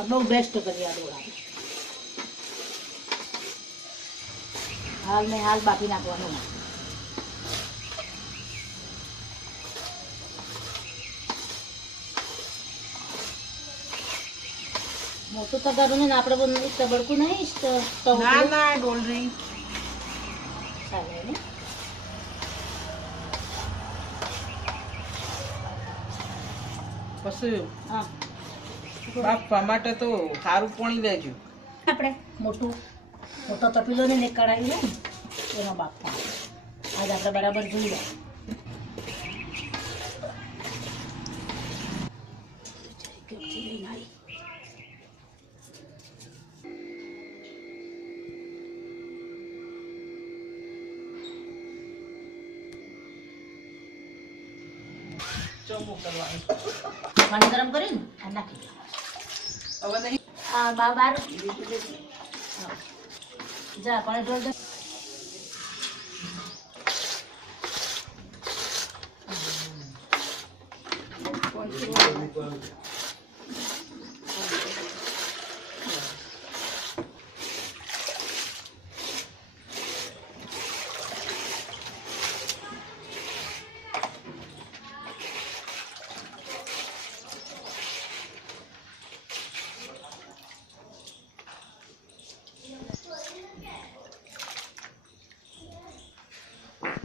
આ બહુ બેસ્ટ કરી આ ડોળા હાલ ને હાલ બાફી નાખવાનું મોટું તગારું ને આપણે બધું તબડકું નહીં સ્ટ- સ્ટવ ના ઉપર. ના ડોલરી ચાલે ને પછી હા બાફવા માટે તો સારું પોણી લેજો આપણે મોટું, મોટો તપીલો ને કઢાઈ લે એનો બાપ આજ આપણે બરાબર જોઈ લે ચોખ્ખું કરવાનું પાણી ગરમ કરીને આ નાખી હવે નહીં? આ બા બાર જા પાણી ઢોળ દે.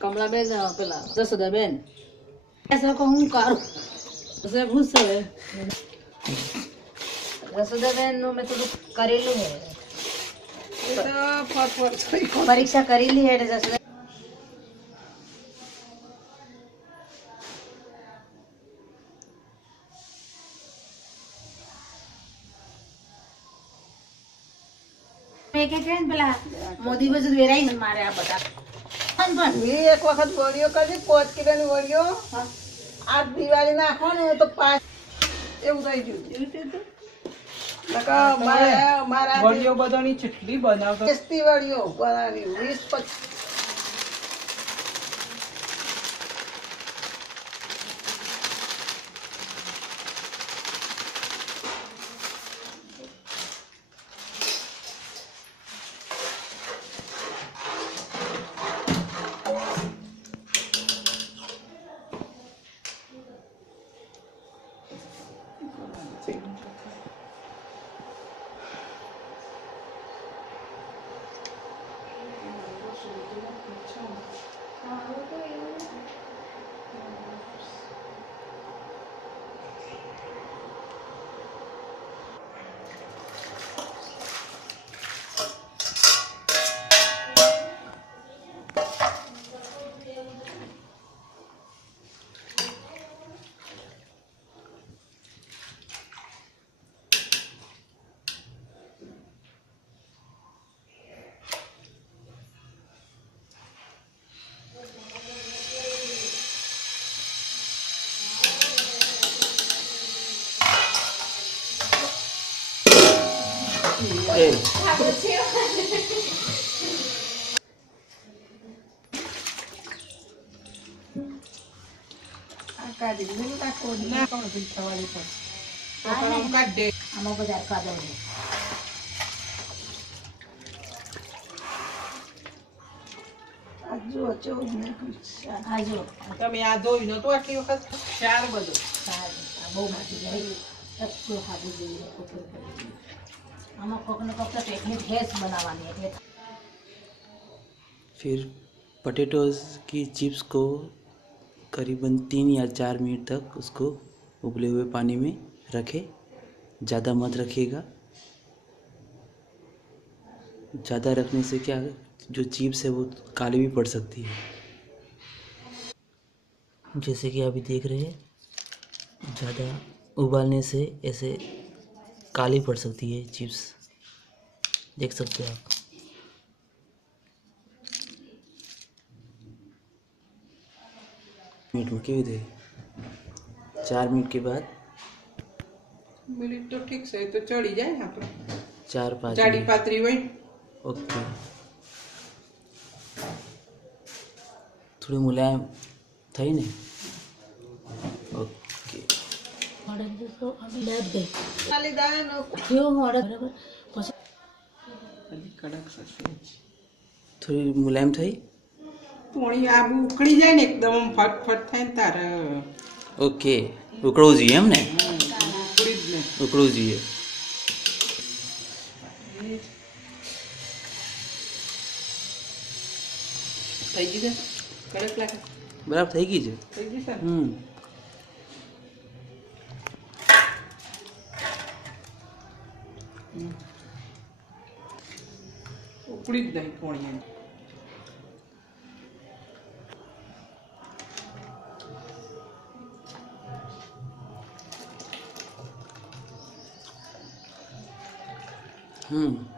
કમળાબેન પેલા જસોદાબેન સરખો હું કારું? સાહેબ હું છે જસોદાબેનનું મેં થોડું કરેલું હે. પરીક્ષા કરેલી હે જસોદા મોદી બાજુ વેરાઈ મારે આ બધા. એક વખત વળીઓ કરી પાંચ કિલોની વળીઓ આ દિવાળી નાખો ને તો પાંચ એવું થઈ ગયું મારા વળીઓ બધાની ચટલી બનાવતો. વળીઓ બનાવી વીસ પચીસ thing. છે તમે આ જોયું નતું આટલી વખત? સારું બધું. સારું બહુ બાકી જાય આમાં કોક ને કોક તો ટેકનિક હેસ બનાવવાની એટલે फिर पटेटोज़ की चिप्स को करीबन तीन या चार मिनट तक उसको उबले हुए पानी में रखें ज़्यादा मत रखिएगा ज़्यादा रखने से क्या जो चिप्स है वो काली भी पड़ सकती है जैसे कि अभी देख रहे हैं ज़्यादा उबालने से ऐसे काली पड़ सकती है चिप्स देख सकते हो आप मिनट में क्यों दे चार मिनट के बाद મિનિટ તો ઠીક છે એ તો ચડી જાય ને આપણે चार पाँच જાડી मिनट પાતરી હોય ओके थोड़ी मुलायम થઈ ને ઓકે તો ખાલી બરાબર પછી કડક થશે થોડી મુલાયમ થઈ પોણી આબુ ઉકળી જાય ને એકદમ ફટફટ થાય ને તારે ઓકે ઉકળવું જોઈએ એમ ને ઉકળવું જોઈએ થઈ ગઈ છે? કડક લાગે? બરાબર થઈ ગઈ છે. થઈ ગઈ છે? હમ. उकळीत नाही कोणी हम्म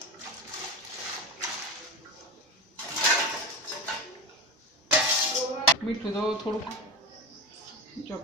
મીઠું તો થોડુંક જો